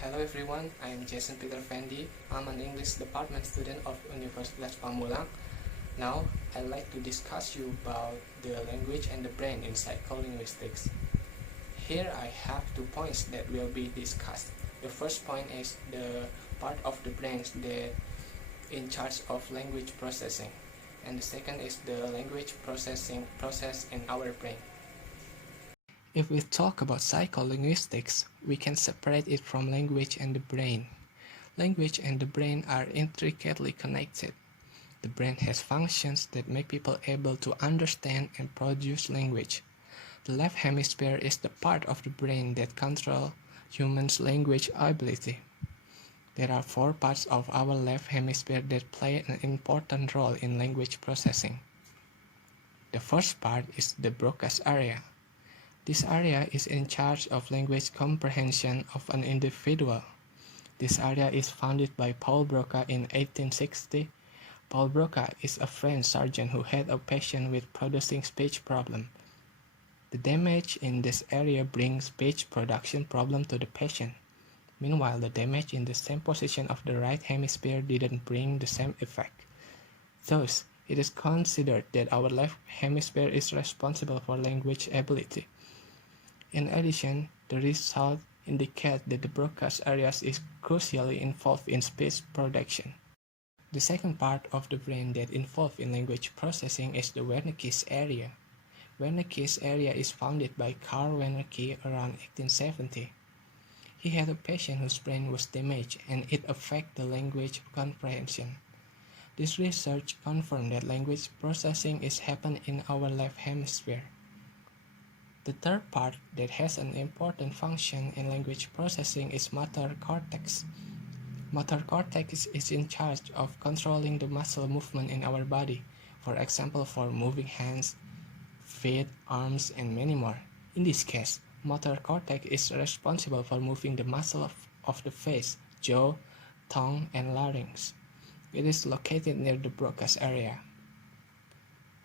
Hello everyone, I am Jason Peter Effendy. I'm an English department student of Universitas Pamulang. Now, I'd like to discuss you about the language and the brain in psycholinguistics. Here I have 2 points that will be discussed. The first point is the part of the brain that in charge of language processing. And the second is the language processing process in our brain. If we talk about psycholinguistics, we can separate it from language and the brain. Language and the brain are intricately connected. The brain has functions that make people able to understand and produce language. The left hemisphere is the part of the brain that controls humans' language ability. There are 4 parts of our left hemisphere that play an important role in language processing. The first part is the broadcast area. This area is in charge of language comprehension of an individual. This area is founded by Paul Broca in 1860. Paul Broca is a French surgeon who had a patient with producing speech problem. The damage in this area brings speech production problem to the patient. Meanwhile, the damage in the same position of the right hemisphere didn't bring the same effect. Thus, it is considered that our left hemisphere is responsible for language ability. In addition, the results indicate that the broadcast areas is crucially involved in speech production. The second part of the brain that involved in language processing is the Wernicke's area. Wernicke's area is founded by Carl Wernicke around 1870. He had a patient whose brain was damaged and it affected the language comprehension. This research confirmed that language processing is happening in our left hemisphere. The third part that has an important function in language processing is motor cortex. Motor cortex is in charge of controlling the muscle movement in our body, for example for moving hands, feet, arms, and many more. In this case, motor cortex is responsible for moving the muscle of the face, jaw, tongue, and larynx. It is located near the broadcast area.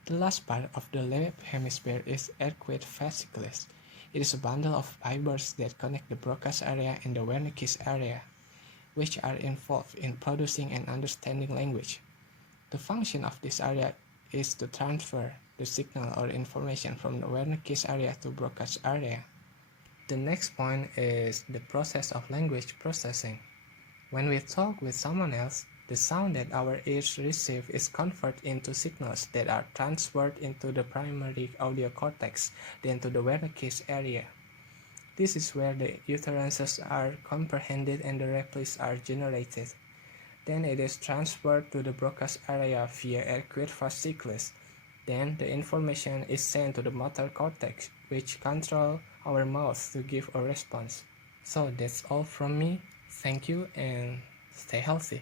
The last part of the left hemisphere is arcuate fasciculus. It is a bundle of fibers that connect the broadcast area and the Wernicke's area, which are involved in producing and understanding language. The function of this area is to transfer the signal or information from the Wernicke's area to broadcast area. The next point is the process of language processing. When we talk with someone else, the sound that our ears receive is converted into signals that are transferred into the primary audio cortex, then to the Wernicke's area. This is where the utterances are comprehended and the replies are generated. Then it is transferred to the broadcast area via arcuate fasciculus. Then the information is sent to the motor cortex, which controls our mouth to give a response. So that's all from me. Thank you and stay healthy.